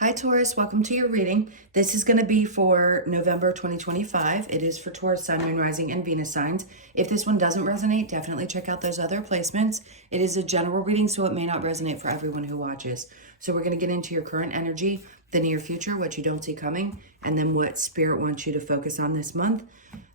Hi Taurus, welcome to your reading. This is going to be for November 2025. It is for Taurus, Sun, Moon, Rising, and Venus signs. If this one doesn't resonate, definitely check out those other placements. It is a general reading, so it may not resonate for everyone who watches. So we're going to get into your current energy, the near future, what you don't see coming, and then what Spirit wants you to focus on this month.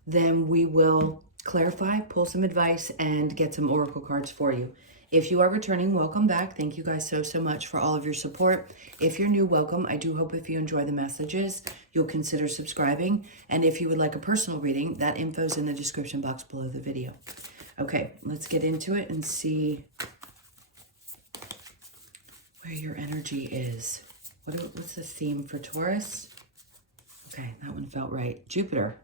Then we will clarify, pull some advice, and get some oracle cards for you. If you are returning, welcome back. Thank you guys so much for all of your support. If you're new, welcome. I do hope if you enjoy the messages, you'll consider subscribing. And if you would like a personal reading, that info is in the description box below the video. Okay, let's get into it and see where your energy is. What's the theme for Taurus? Okay, that one felt right. Jupiter.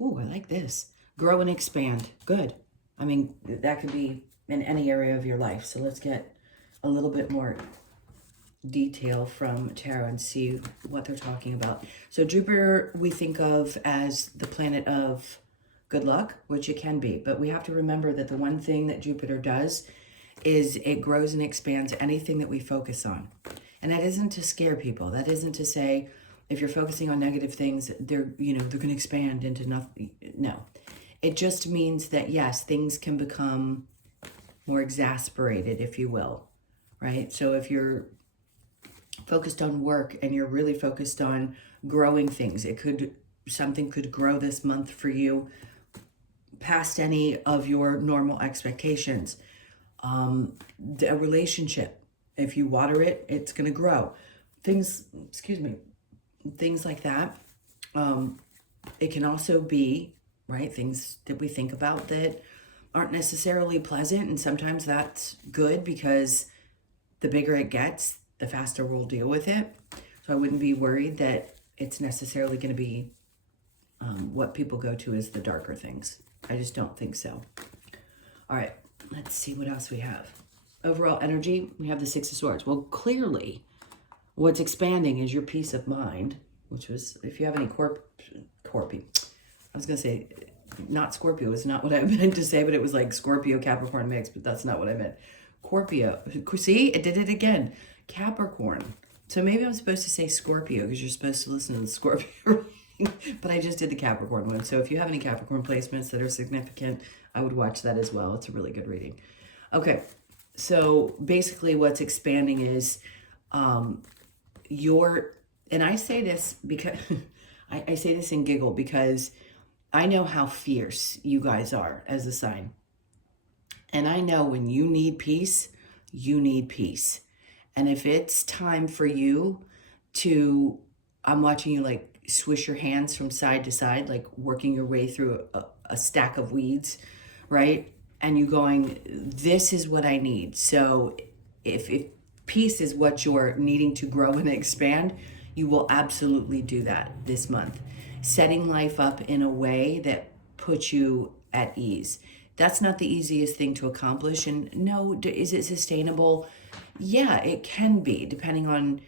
Ooh, I like this. Grow and expand. Good. I mean, that could be in any area of your life. So let's get a little bit more detail from tarot and see what they're talking about. So Jupiter we think of as the planet of good luck, which it can be, but we have to remember that the one thing that Jupiter does is it grows and expands anything that we focus on. And that isn't to scare people. That isn't to say if you're focusing on negative things, they're going to expand into nothing. No. It just means that yes, things can become more exasperated, if you will, right? So if you're focused on work and you're really focused on growing things, something could grow this month for you past any of your normal expectations. A relationship, if you water it, it's going to grow. Things like that. It can also be, right, things that we think about that aren't necessarily pleasant, and sometimes that's good because the bigger it gets, the faster we'll deal with it. So I wouldn't be worried that it's necessarily going to be what people go to as the darker things. I just don't think so. All right, let's see what else we have. Overall energy, we have the Six of Swords. Well, clearly what's expanding is your peace of mind, which was, if you have any Corpy, I was going to say, not Scorpio is not what I meant to say, but it was like Scorpio, Capricorn mix, but that's not what I meant. Scorpio. See, it did it again. Capricorn. So maybe I'm supposed to say Scorpio because you're supposed to listen to the Scorpio, but I just did the Capricorn one. So if you have any Capricorn placements that are significant, I would watch that as well. It's a really good reading. Okay, so basically what's expanding is and I say this because, I say this and giggle because I know how fierce you guys are as a sign. And I know when you need peace, you need peace. And if it's time for you to, I'm watching you like swish your hands from side to side, like working your way through a stack of weeds, right? And you going, this is what I need. So if peace is what you're needing to grow and expand, you will absolutely do that this month. Setting life up in a way that puts you at ease. That's not the easiest thing to accomplish. And no, is it sustainable? Yeah, it can be, depending on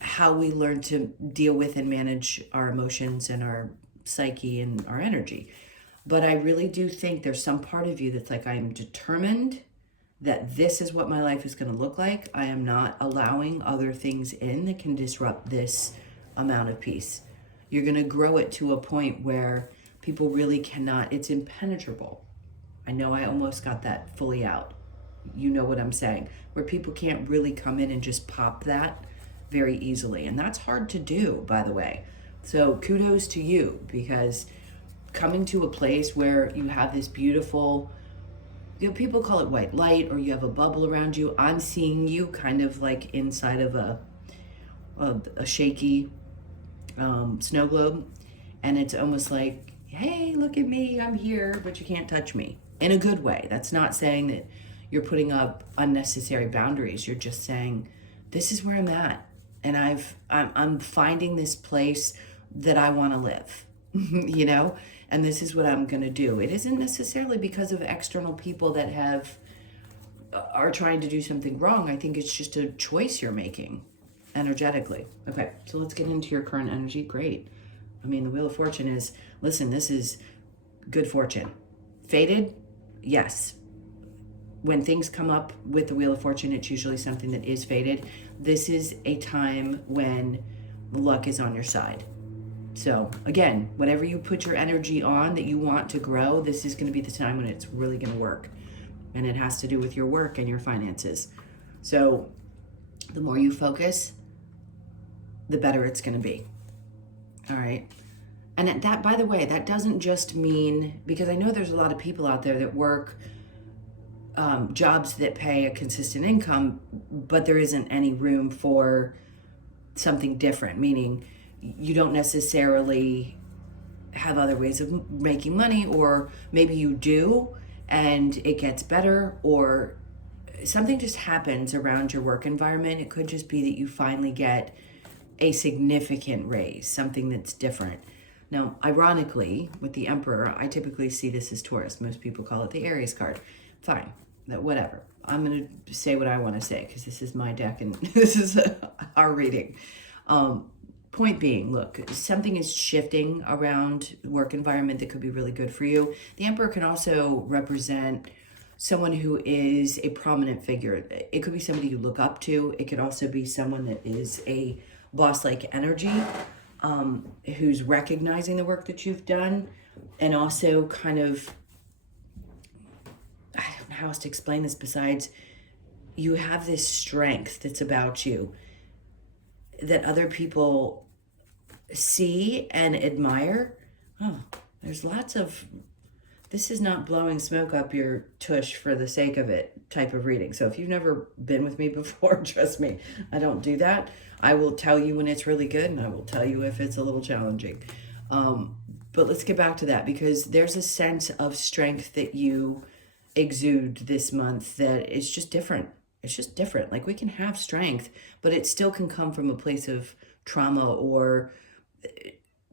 how we learn to deal with and manage our emotions and our psyche and our energy. But I really do think there's some part of you that's like, I'm determined that this is what my life is going to look like. I am not allowing other things in that can disrupt this amount of peace. You're going to grow it to a point where people really cannot, it's impenetrable. I know I almost got that fully out. You know what I'm saying? Where people can't really come in and just pop that very easily. And that's hard to do, by the way. So kudos to you, because coming to a place where you have this beautiful, people call it white light, or you have a bubble around you. I'm seeing you kind of like inside of a shaky snow globe, and it's almost like, hey, look at me, I'm here, but you can't touch me, in a good way. That's not saying that you're putting up unnecessary boundaries. You're just saying, this is where I'm at, and I'm finding this place that I want to live, and this is what I'm going to do. It isn't necessarily because of external people that are trying to do something wrong. I think it's just a choice you're making energetically. Okay, so let's get into your current energy. Great. I mean, the Wheel of Fortune is, listen, this is good fortune. Fated? Yes. When things come up with the Wheel of Fortune, it's usually something that is fated. this is a time when luck is on your side. So again, whatever you put your energy on that you want to grow, this is going to be the time when it's really going to work. And it has to do with your work and your finances. So the more you focus, the better it's going to be. All right. And that, by the way, that doesn't just mean, because I know there's a lot of people out there that work jobs that pay a consistent income, but there isn't any room for something different, meaning you don't necessarily have other ways of making money, or maybe you do and it gets better, or something just happens around your work environment. It could just be that you finally get a significant raise, something that's different. Now, ironically, with the Emperor, I typically see this as Taurus. Most people call it the Aries card. Fine, whatever. I'm going to say what I want to say because this is my deck and this is our reading. Point being, look, something is shifting around work environment that could be really good for you. The Emperor can also represent someone who is a prominent figure. It could be somebody you look up to. It could also be someone that is a boss-like energy, who's recognizing the work that you've done, and also kind of, I don't know how else to explain this besides you have this strength that's about you that other people see and admire. Oh, there's lots of, this is not blowing smoke up your tush for the sake of it type of reading. So if you've never been with me before, trust me, I don't do that. I will tell you when it's really good and I will tell you if it's a little challenging. But let's get back to that, because there's a sense of strength that you exude this month that is just different. It's just different. Like, we can have strength, but it still can come from a place of trauma or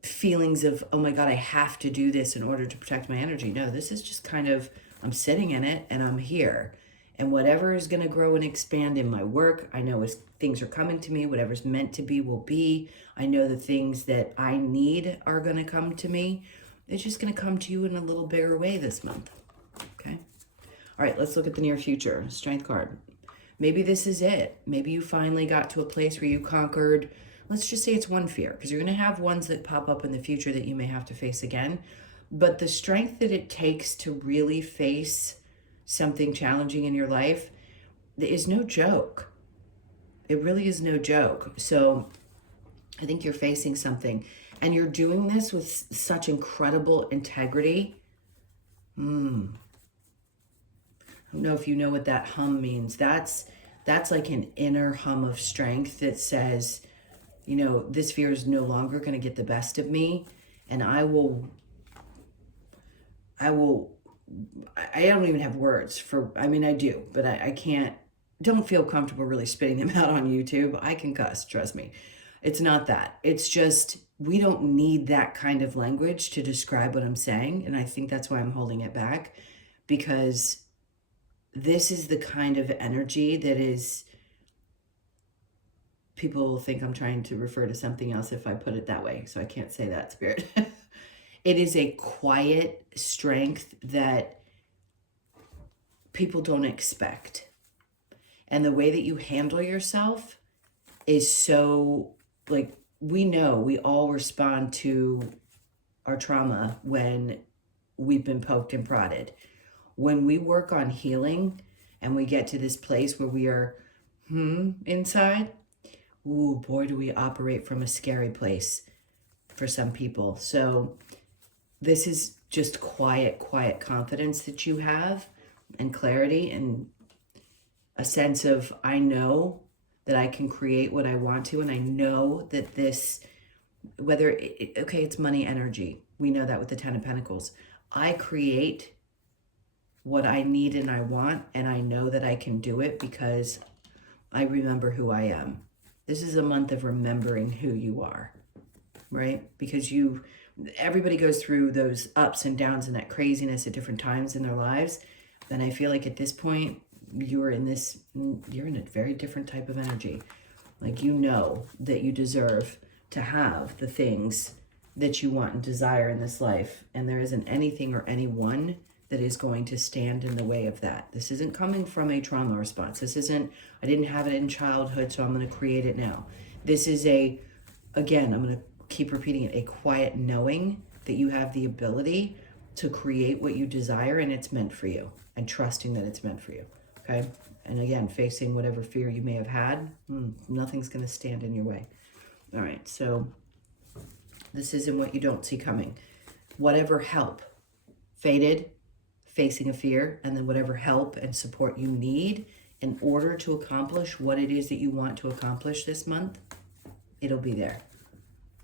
feelings of, oh my God, I have to do this in order to protect my energy. No, this is just kind of, I'm sitting in it and I'm here. And whatever is going to grow and expand in my work, I know as things are coming to me, whatever's meant to be will be. I know the things that I need are going to come to me. It's just going to come to you in a little bigger way this month. Okay. All right, let's look at the near future. Strength card. Maybe this is it. Maybe you finally got to a place where you conquered, let's just say it's one fear, because you're going to have ones that pop up in the future that you may have to face again. But the strength that it takes to really face something challenging in your life is no joke. It really is no joke. So I think you're facing something and you're doing this with such incredible integrity. I don't know if you know what that hum means. That's like an inner hum of strength that says, you know, this fear is no longer going to get the best of me, and I don't even have words for, I mean, I do, but I can't, don't feel comfortable really spitting them out on YouTube. I can cuss, trust me. It's not that. It's just, we don't need that kind of language to describe what I'm saying. And I think that's why I'm holding it back, because this is the kind of energy that is, people think I'm trying to refer to something else if I put it that way. So I can't say that, Spirit. It is a quiet strength that people don't expect. And the way that you handle yourself is so, like, we know we all respond to our trauma when we've been poked and prodded. When we work on healing and we get to this place where we are, inside, ooh, boy, do we operate from a scary place for some people. So this is just quiet confidence that you have, and clarity, and a sense of, I know that I can create what I want to, and I know that this, whether, it's money energy. We know that with the Ten of Pentacles. I create what I need and I want, and I know that I can do it because I remember who I am. This is a month of remembering who you are, right? Because everybody goes through those ups and downs and that craziness at different times in their lives. And I feel like at this point, you're in a very different type of energy. Like, you know that you deserve to have the things that you want and desire in this life. And there isn't anything or anyone that is going to stand in the way of that. This isn't coming from a trauma response. This isn't, I didn't have it in childhood, so I'm going to create it now. This is again, I'm going to keep repeating it, a quiet knowing that you have the ability to create what you desire and it's meant for you, and trusting that it's meant for you. Okay. And again, facing whatever fear you may have had, nothing's going to stand in your way. All right. So this isn't what you don't see coming. Whatever help, faded, facing a fear, and then whatever help and support you need in order to accomplish what it is that you want to accomplish this month, it'll be there.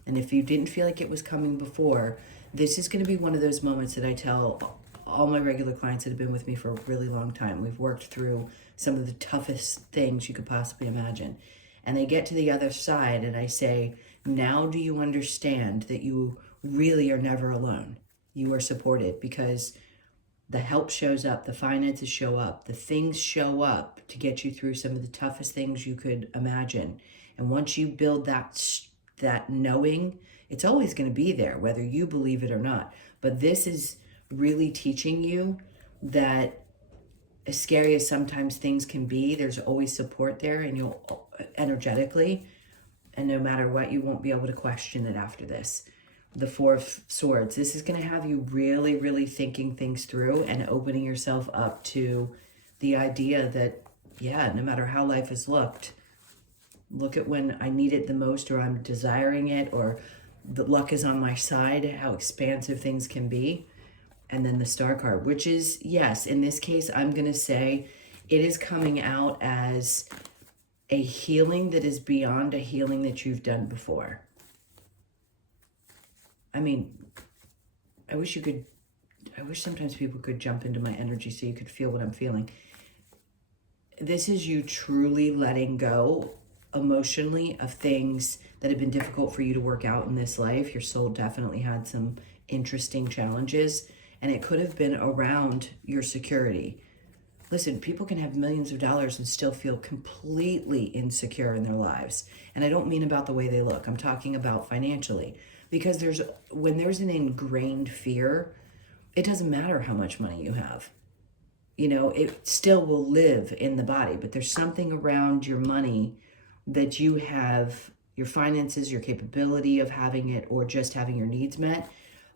And if you didn't feel like it was coming before, this is going to be one of those moments that I tell all my regular clients that have been with me for a really long time. We've worked through some of the toughest things you could possibly imagine. And they get to the other side and I say, now do you understand that you really are never alone? You are supported because the help shows up, the finances show up, the things show up to get you through some of the toughest things you could imagine. And once you build that knowing, it's always going to be there, whether you believe it or not. But this is really teaching you that as scary as sometimes things can be, there's always support there, and you'll energetically, and no matter what, you won't be able to question it after this. The Four of Swords, this is going to have you really, really thinking things through and opening yourself up to the idea that, yeah, no matter how life has looked, look at when I need it the most, or I'm desiring it, or the luck is on my side, how expansive things can be. And then the Star card, which is, yes, in this case, I'm going to say it is coming out as a healing that is beyond a healing that you've done before. I mean, I wish sometimes people could jump into my energy so you could feel what I'm feeling. This is you truly letting go emotionally of things that have been difficult for you to work out in this life. Your soul definitely had some interesting challenges, and it could have been around your security. Listen, people can have millions of dollars and still feel completely insecure in their lives. And I don't mean about the way they look. I'm talking about financially. Because when there's an ingrained fear, it doesn't matter how much money you have. You know, it still will live in the body, but there's something around your money that you have, your finances, your capability of having it, or just having your needs met,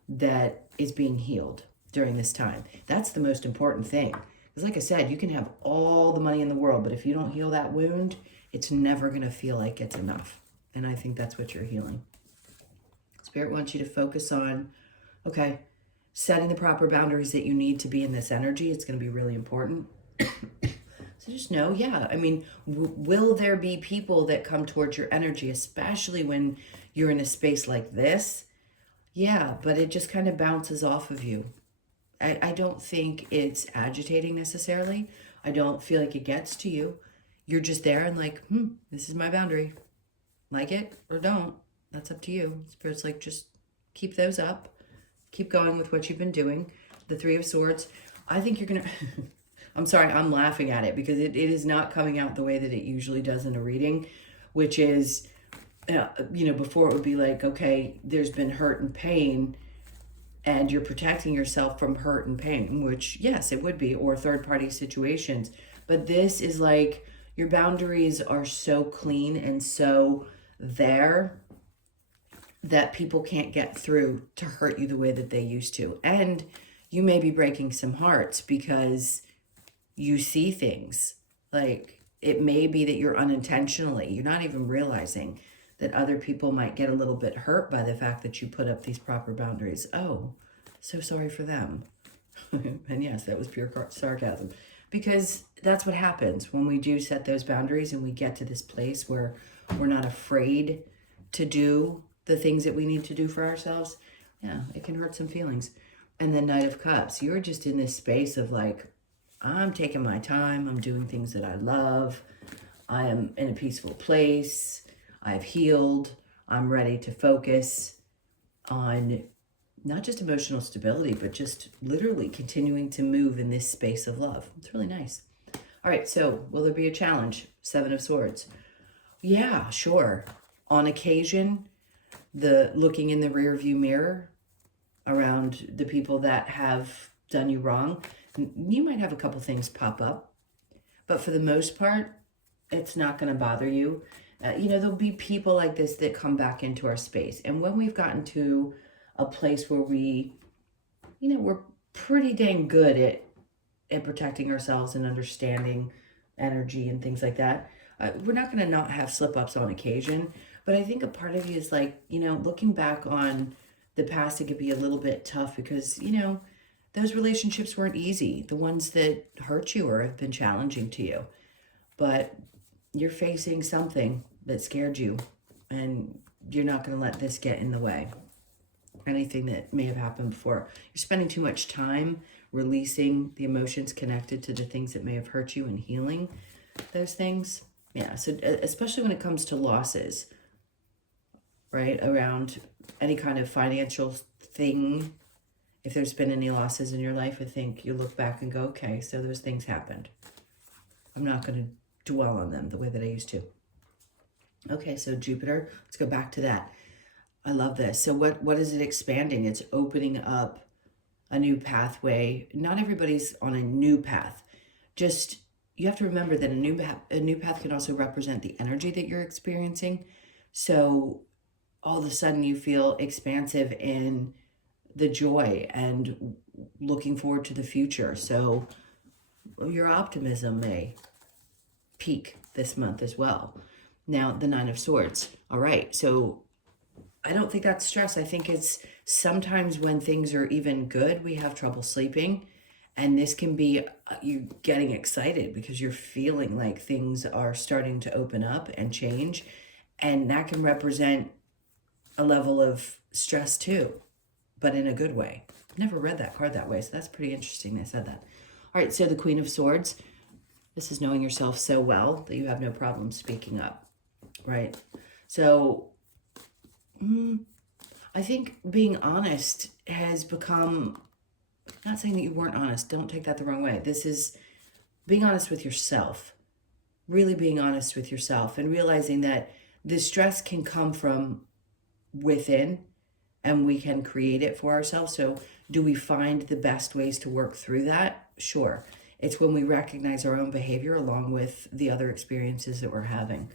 that is being healed during this time. That's the most important thing. Because like I said, you can have all the money in the world, but if you don't heal that wound, it's never going to feel like it's enough. And I think that's what you're healing. Spirit wants you to focus on, okay, setting the proper boundaries that you need to be in this energy. It's going to be really important. So just know, yeah, I mean, will there be people that come towards your energy, especially when you're in a space like this? Yeah, but it just kind of bounces off of you. I don't think it's agitating necessarily. I don't feel like it gets to you. You're just there and like, this is my boundary. Like it or don't. That's up to you. Spirit's like, just keep those up. Keep going with what you've been doing. The Three of Swords. I think you're going to... I'm sorry, I'm laughing at it because it is not coming out the way that it usually does in a reading, which is, before it would be like, okay, there's been hurt and pain and you're protecting yourself from hurt and pain, which, yes, it would be, or third-party situations. But this is like your boundaries are so clean and so there that people can't get through to hurt you the way that they used to. And you may be breaking some hearts because you see things. Like, it may be that you're you're not even realizing that other people might get a little bit hurt by the fact that you put up these proper boundaries. Oh, so sorry for them. And yes, that was pure sarcasm. Because that's what happens when we do set those boundaries and we get to this place where we're not afraid to do the things that we need to do for ourselves. Yeah, it can hurt some feelings. And then Knight of Cups, you're just in this space of like, I'm taking my time. I'm doing things that I love. I am in a peaceful place. I've healed. I'm ready to focus on not just emotional stability, but just literally continuing to move in this space of love. It's really nice. All right, so will there be a challenge? Seven of Swords. Yeah, sure. On occasion, the looking in the rear view mirror around the people that have done you wrong. You might have a couple things pop up, but for the most part, it's not going to bother you. There'll be people like this that come back into our space. And when we've gotten to a place where we're pretty dang good at protecting ourselves and understanding energy and things like that, we're not going to not have slip ups on occasion. But I think a part of you is like, looking back on the past, it could be a little bit tough because, those relationships weren't easy. The ones that hurt you or have been challenging to you. But you're facing something that scared you, and you're not going to let this get in the way. Anything that may have happened before. You're spending too much time releasing the emotions connected to the things that may have hurt you and healing those things. Yeah, so especially when it comes to losses, right? Around any kind of financial thing. If there's been any losses in your life, I think you look back and go, okay, so those things happened. I'm not going to dwell on them the way that I used to. Okay, so Jupiter, let's go back to that. I love this. So what is it expanding? It's opening up a new pathway. Not everybody's on a new path. Just, you have to remember that a new path can also represent the energy that you're experiencing. So all of a sudden you feel expansive in the joy and looking forward to the future. So your optimism may peak this month as well. Now, the Nine of Swords. All right, so I don't think that's stress. I think it's sometimes when things are even good, we have trouble sleeping. And this can be you getting excited because you're feeling like things are starting to open up and change. And that can represent a level of stress too, but in a good way. I've never read that card that way, so that's pretty interesting they said that. All right, so the Queen of Swords. This is knowing yourself so well that you have no problem speaking up, right? So I think being honest has become, not saying that you weren't honest, don't take that the wrong way. This is being honest with yourself, really being honest with yourself and realizing that the stress can come from within and we can create it for ourselves. So do we find the best ways to work through that? Sure. It's when we recognize our own behavior along with the other experiences that we're having.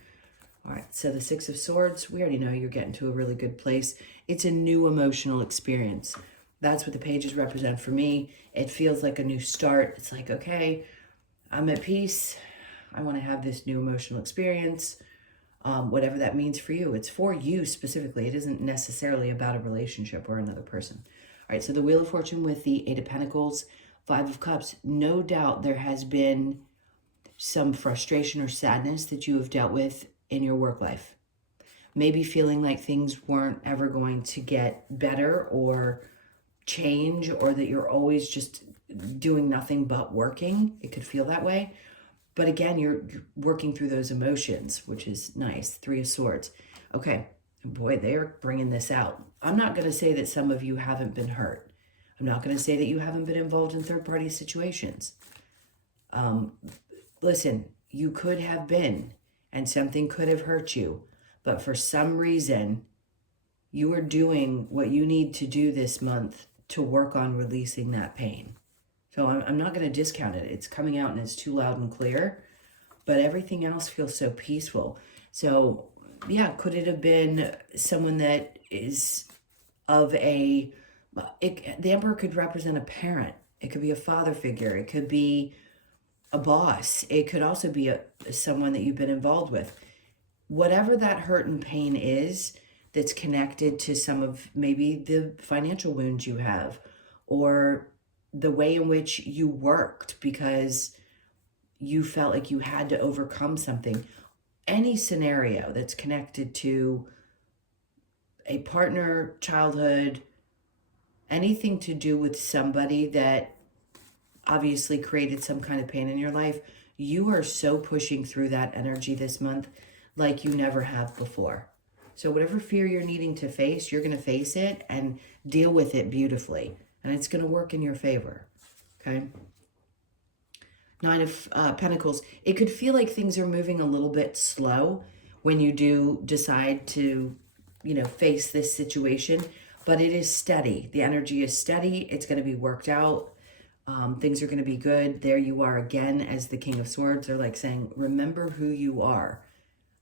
All right, so the Six of Swords, we already know you're getting to a really good place. It's a new emotional experience. That's what the pages represent for me. It feels like a new start. It's like, okay, I'm at peace. I want to have this new emotional experience. Whatever that means for you. It's for you specifically. It isn't necessarily about a relationship or another person. All right, so the Wheel of Fortune with the Eight of Pentacles, Five of Cups. No doubt there has been some frustration or sadness that you have dealt with in your work life. Maybe feeling like things weren't ever going to get better or change, or that you're always just doing nothing but working. It could feel that way. But again, you're working through those emotions, which is nice. Three of Swords. Okay, boy, they are bringing this out. I'm not going to say that some of you haven't been hurt. I'm not going to say that you haven't been involved in third-party situations. Listen, you could have been, and something could have hurt you. But for some reason, you are doing what you need to do this month to work on releasing that pain. So I'm not going to discount it. It's coming out and it's too loud and clear, but everything else feels so peaceful. So yeah, could it have been someone that is of the Emperor could represent a parent. It could be a father figure. It could be a boss. It could also be someone that you've been involved with. Whatever that hurt and pain is that's connected to some of maybe the financial wounds you have, or the way in which you worked because you felt like you had to overcome something. Any scenario that's connected to a partner, childhood, anything to do with somebody that obviously created some kind of pain in your life, you are so pushing through that energy this month like you never have before. So whatever fear you're needing to face, you're going to face it and deal with it beautifully. And it's going to work in your favor, okay? Nine of Pentacles. It could feel like things are moving a little bit slow when you do decide to, face this situation. But it is steady. The energy is steady. It's going to be worked out. Things are going to be good. There you are again as the King of Swords. They're like saying, remember who you are.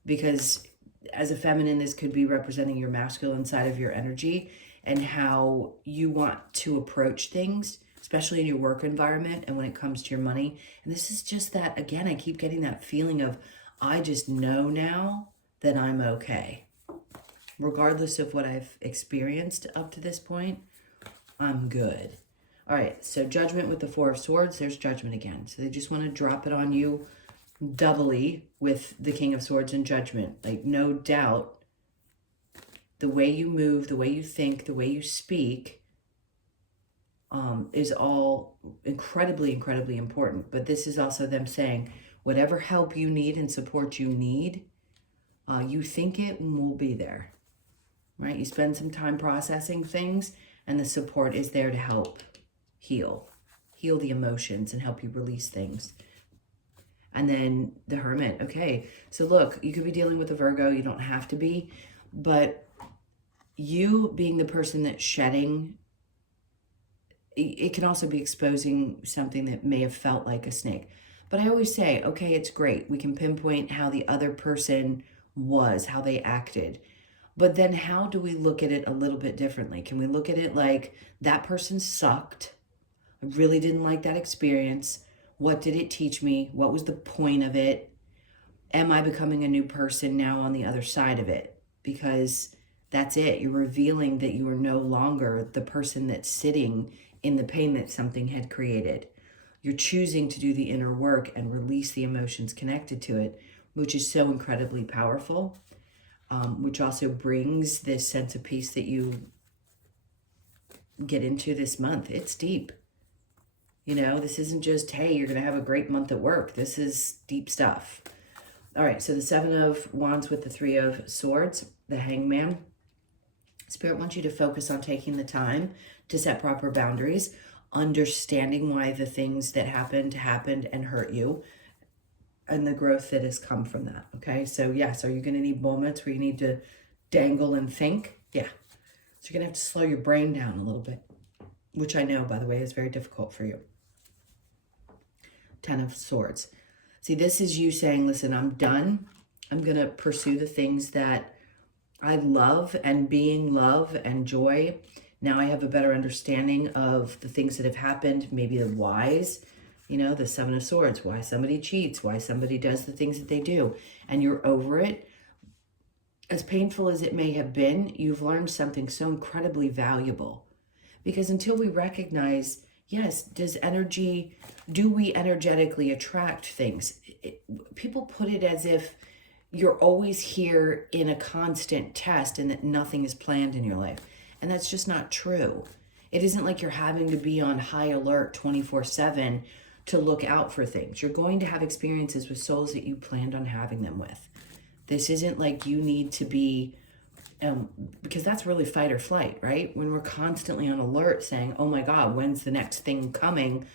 Because as a feminine, this could be representing your masculine side of your energy and how you want to approach things, especially in your work environment and when it comes to your money. And this is just that, again, I keep getting that feeling of, I just know now that I'm okay. Regardless of what I've experienced up to this point, I'm good. All right, so Judgment with the Four of Swords, there's Judgment again. So they just want to drop it on you doubly with the King of Swords and Judgment. Like, no doubt, the way you move, the way you think, the way you speak is all incredibly, incredibly important. But this is also them saying, whatever help you need and support you need, you think it and we'll be there, right? You spend some time processing things and the support is there to help heal the emotions and help you release things. And then the Hermit. Okay, so look, you could be dealing with a Virgo. You don't have to be. But you being the person that's shedding, it can also be exposing something that may have felt like a snake. But I always say, okay, it's great. We can pinpoint how the other person was, how they acted. But then how do we look at it a little bit differently? Can we look at it like, that person sucked? I really didn't like that experience. What did it teach me? What was the point of it? Am I becoming a new person now on the other side of it? Because that's it. You're revealing that you are no longer the person that's sitting in the pain that something had created. You're choosing to do the inner work and release the emotions connected to it, which is so incredibly powerful, which also brings this sense of peace that you get into this month. It's deep. You know, this isn't just, hey, you're going to have a great month at work. This is deep stuff. All right, so the Seven of Wands with the Three of Swords, the Hangman. Spirit wants you to focus on taking the time to set proper boundaries, understanding why the things that happened and hurt you, and the growth that has come from that, okay? So yes, are you going to need moments where you need to dangle and think? Yeah. So you're going to have to slow your brain down a little bit, which I know, by the way, is very difficult for you. Ten of Swords. See, this is you saying, listen, I'm done. I'm going to pursue the things that I love, and being love and joy. Now I have a better understanding of the things that have happened, maybe the whys, you know, the Seven of Swords, why somebody cheats, why somebody does the things that they do, and you're over it. As painful as it may have been, you've learned something so incredibly valuable. Because until we recognize, yes, do we energetically attract things? People put it as if you're always here in a constant test and that nothing is planned in your life. And that's just not true. It isn't like you're having to be on high alert 24/7 to look out for things. You're going to have experiences with souls that you planned on having them with. This isn't like you need to be, because that's really fight or flight, right? When we're constantly on alert saying, oh my God, when's the next thing coming?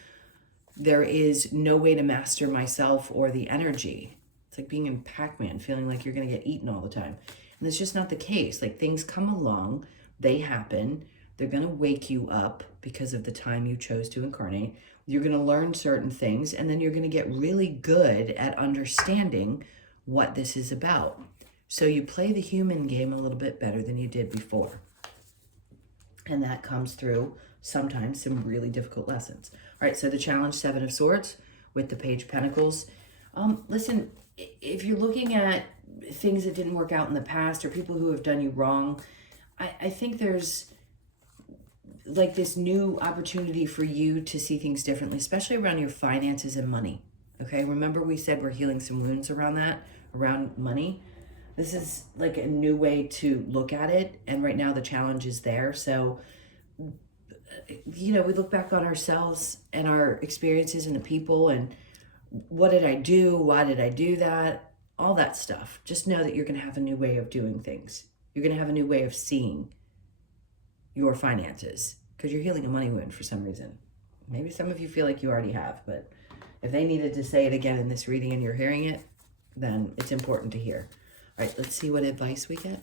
There is no way to master myself or the energy. It's like being in Pac-Man, feeling like you're going to get eaten all the time. And that's just not the case. Like, things come along, they happen, they're going to wake you up because of the time you chose to incarnate. You're going to learn certain things, and then you're going to get really good at understanding what this is about. So you play the human game a little bit better than you did before. And that comes through sometimes some really difficult lessons. All right, so the challenge, Seven of Swords with the Page of Pentacles. Listen, if you're looking at things that didn't work out in the past or people who have done you wrong, I think there's like this new opportunity for you to see things differently, especially around your finances and money. Okay, remember we said we're healing some wounds around that, around money. This is like a new way to look at it. And right now the challenge is there. So, you know, we look back on ourselves and our experiences and the people and what did I do? Why did I do that? All that stuff. Just know that you're going to have a new way of doing things. You're going to have a new way of seeing your finances because you're healing a money wound for some reason. Maybe some of you feel like you already have, but if they needed to say it again in this reading and you're hearing it, then it's important to hear. All right, let's see what advice we get.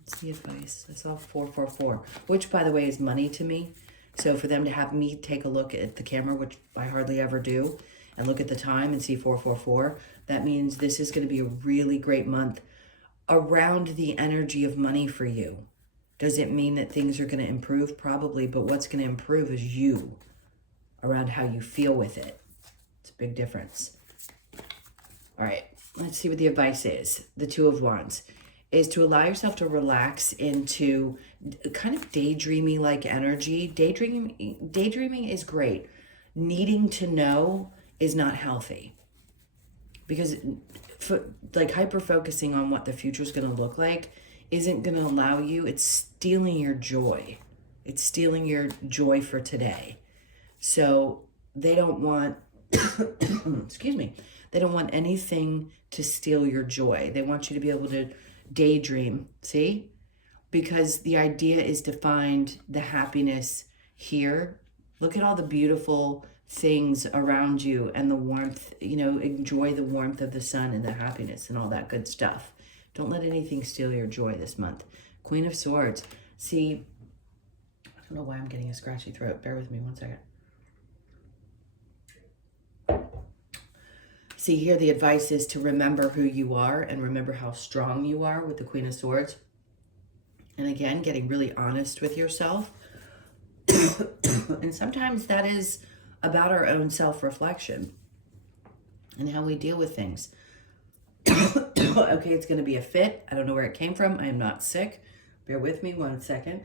Let's see advice. I saw 444, which, by the way, is money to me. So for them to have me take a look at the camera, which I hardly ever do, and look at the time and see 444, that means this is going to be a really great month around the energy of money for you. Does it mean that things are going to improve? Probably, but what's going to improve is you, around how you feel with it. It's a big difference. All right, let's see what the advice is. The Two of Wands is to allow yourself to relax into kind of daydreamy like energy. Daydreaming is great. Needing to know is not healthy, because like hyper focusing on what the future is going to look like isn't going to allow you. It's stealing your joy. It's stealing your joy for today. So they don't want, excuse me, they don't want anything to steal your joy. They want you to be able to daydream, see? Because the idea is to find the happiness here. Look at all the beautiful things around you and the warmth, you know, enjoy the warmth of the sun and the happiness and all that good stuff. Don't let anything steal your joy this month. Queen of Swords. See, I don't know why I'm getting a scratchy throat. Bear with me 1 second. See, here the advice is to remember who you are and remember how strong you are with the Queen of Swords. And again, getting really honest with yourself. And sometimes that is about our own self-reflection and how we deal with things. Okay, it's going to be a fit. I don't know where it came from. I am not sick. Bear with me 1 second.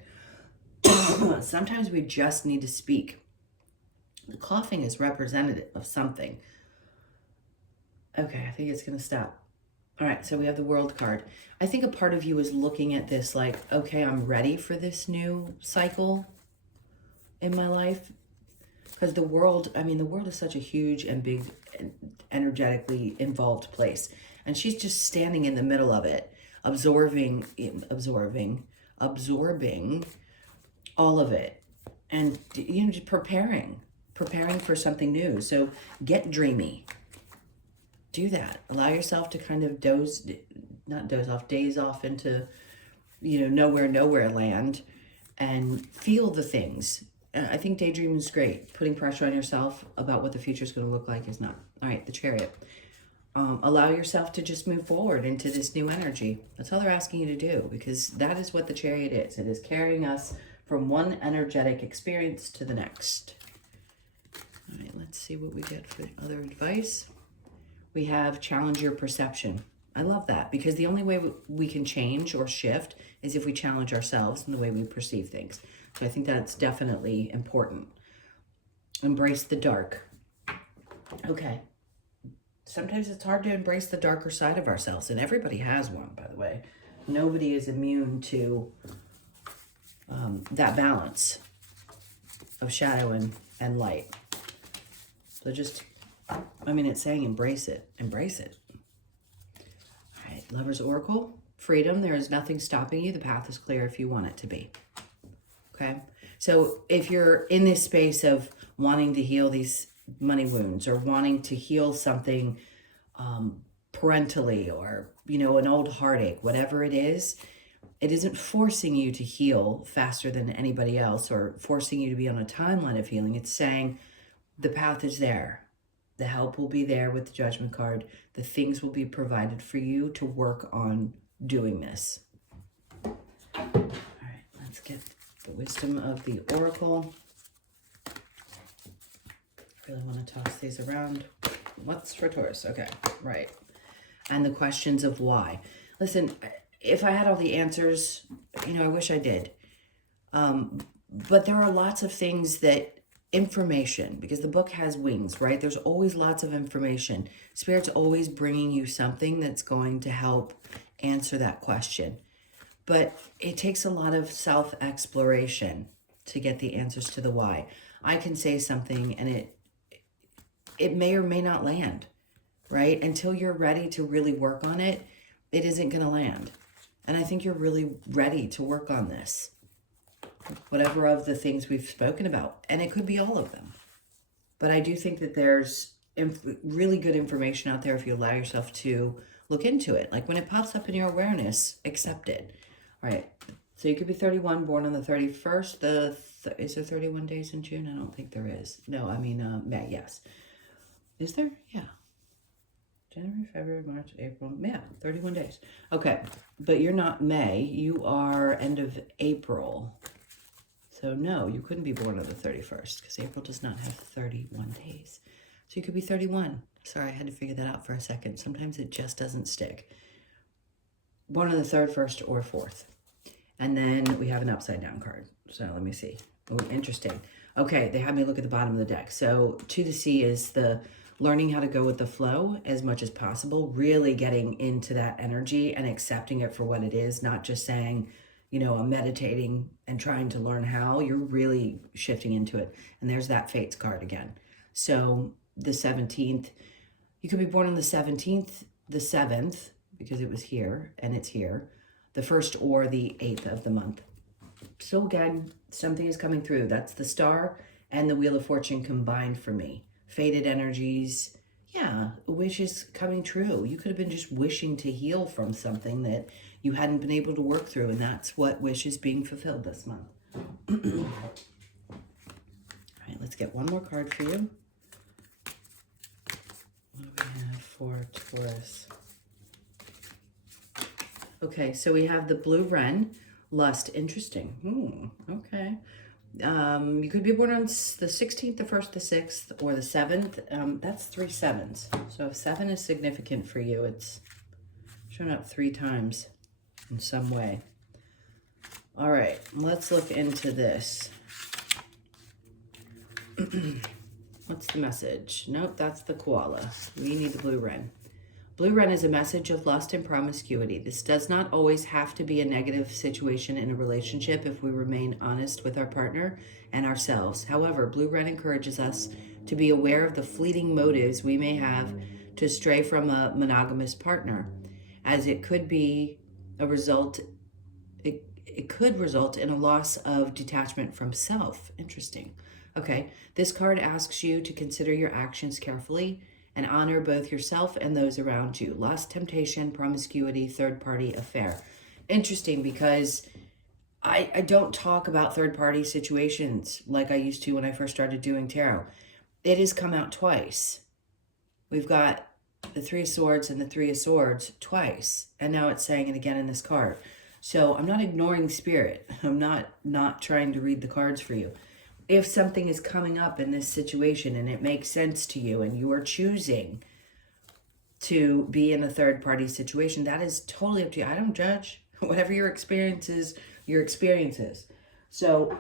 Sometimes we just need to speak. The coughing is representative of something. Okay, I think it's going to stop. All right, so we have the World card. I think a part of you is looking at this like, okay, I'm ready for this new cycle in my life. Because the world, I mean, the world is such a huge and big and energetically involved place. And she's just standing in the middle of it, absorbing all of it. And, you know, just preparing for something new. So get dreamy. Do that. Allow yourself to kind of daze off into, you know, nowhere land and feel the things. I think daydreaming is great. Putting pressure on yourself about what the future is going to look like is not. All right, the Chariot. Allow yourself to just move forward into this new energy. That's all they're asking you to do, because that is what the Chariot is. It is carrying us from one energetic experience to the next. All right, let's see what we get for other advice. We have challenge your perception. I love that, because the only way we can change or shift is if we challenge ourselves in the way we perceive things. So I think that's definitely important. Embrace the dark. Okay. Sometimes it's hard to embrace the darker side of ourselves, and everybody has one, by the way. Nobody is immune to that balance of shadow and light. So just, I mean, it's saying embrace it. Embrace it. All right, Lover's Oracle. Freedom. There is nothing stopping you. The path is clear if you want it to be. Okay? So if you're in this space of wanting to heal these money wounds, or wanting to heal something parentally, or, you know, an old heartache, whatever it isn't forcing you to heal faster than anybody else or forcing you to be on a timeline of healing. It's saying the path is there. The help will be there with the Judgment card. The things will be provided for you to work on doing this. All right, let's get the wisdom of the Oracle. Really want to toss these around. What's for Taurus? Okay, right. And the questions of why. Listen, if I had all the answers, you know, I wish I did. But there are lots of things that information, because the book has wings, right? There's always lots of information. Spirit's always bringing you something that's going to help answer that question. But it takes a lot of self-exploration to get the answers to the why. I can say something and it may or may not land, right? Until you're ready to really work on it, it isn't going to land. And I think you're really ready to work on this. Whatever of the things we've spoken about. And it could be all of them. But I do think that there's really good information out there if you allow yourself to look into it. Like when it pops up in your awareness, accept it. All right. So you could be 31, born on the 31st. Is there 31 days in June? I don't think there is. No, I mean May, yes. Is there? Yeah. January, February, March, April. Yeah, 31 days. Okay, but you're not May. You are end of April. So no, you couldn't be born on the 31st because April does not have 31 days. So you could be 31. Sorry, I had to figure that out for a second. Sometimes it just doesn't stick. Born on the 3rd, 1st, or 4th. And then we have an upside down card. So let me see. Oh, interesting. Okay, they have me look at the bottom of the deck. So to the sea is the learning how to go with the flow as much as possible, really getting into that energy and accepting it for what it is, not just saying, you know, I'm meditating and trying to learn how. You're really shifting into it. And there's that Fates card again. So the 17th, you could be born on the 17th, the 7th, because it was here and it's here, the 1st or the 8th of the month. So again, something is coming through. That's the Star and the Wheel of Fortune combined for me. Faded energies. Yeah, a wish is coming true. You could have been just wishing to heal from something that you hadn't been able to work through, and that's what wish is being fulfilled this month. All right, let's get one more card for you. What do we have for Taurus? Okay, so we have the blue wren, lust. Interesting. Okay. You could be born on the 16th, the 1st, the 6th, or the 7th. That's 3 7s. So if 7 is significant for you, it's shown up 3 times in some way. All right, let's look into this. What's the message? Nope, that's the koala. We need the blue wren. Blue wren is a message of lust and promiscuity. This does not always have to be a negative situation in a relationship if we remain honest with our partner and ourselves. However, blue wren encourages us to be aware of the fleeting motives we may have to stray from a monogamous partner, as it could be a result. It could result in a loss of detachment from self. Interesting. Okay, this card asks you to consider your actions carefully and honor both yourself and those around you. Lust, temptation, promiscuity, third-party affair. Interesting, because I don't talk about third-party situations like I used to when I first started doing tarot. It has come out twice. We've got the 3 of Swords and the 3 of Swords twice, and now it's saying it again in this card. So I'm not ignoring spirit. I'm not trying to read the cards for you. If something is coming up in this situation and it makes sense to you and you are choosing to be in a third-party situation, that is totally up to you. I don't judge. Whatever your experience is, your experience is. So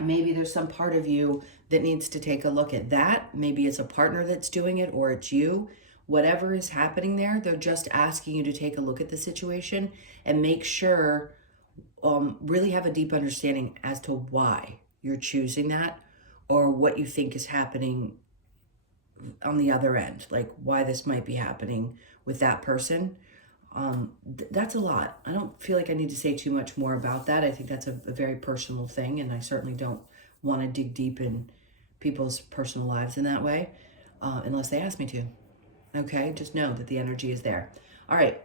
maybe there's some part of you that needs to take a look at that. Maybe it's a partner that's doing it, or it's you. Whatever is happening there, they're just asking you to take a look at the situation and make sure, really have a deep understanding as to why you're choosing that, or what you think is happening on the other end, like why this might be happening with that person. That's a lot. I don't feel like I need to say too much more about that. I think that's a very personal thing, and I certainly don't want to dig deep in people's personal lives in that way, unless they ask me to. Okay, just know that the energy is there. All right,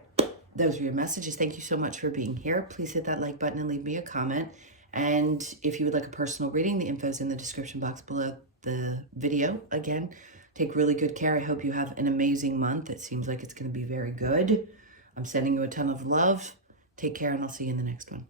those are your messages. Thank you so much for being here. Please hit that like button and leave me a comment. And if you would like a personal reading, the info is in the description box below the video. Again, take really good care. I hope you have an amazing month. It seems like it's going to be very good. I'm sending you a ton of love. Take care, and I'll see you in the next one.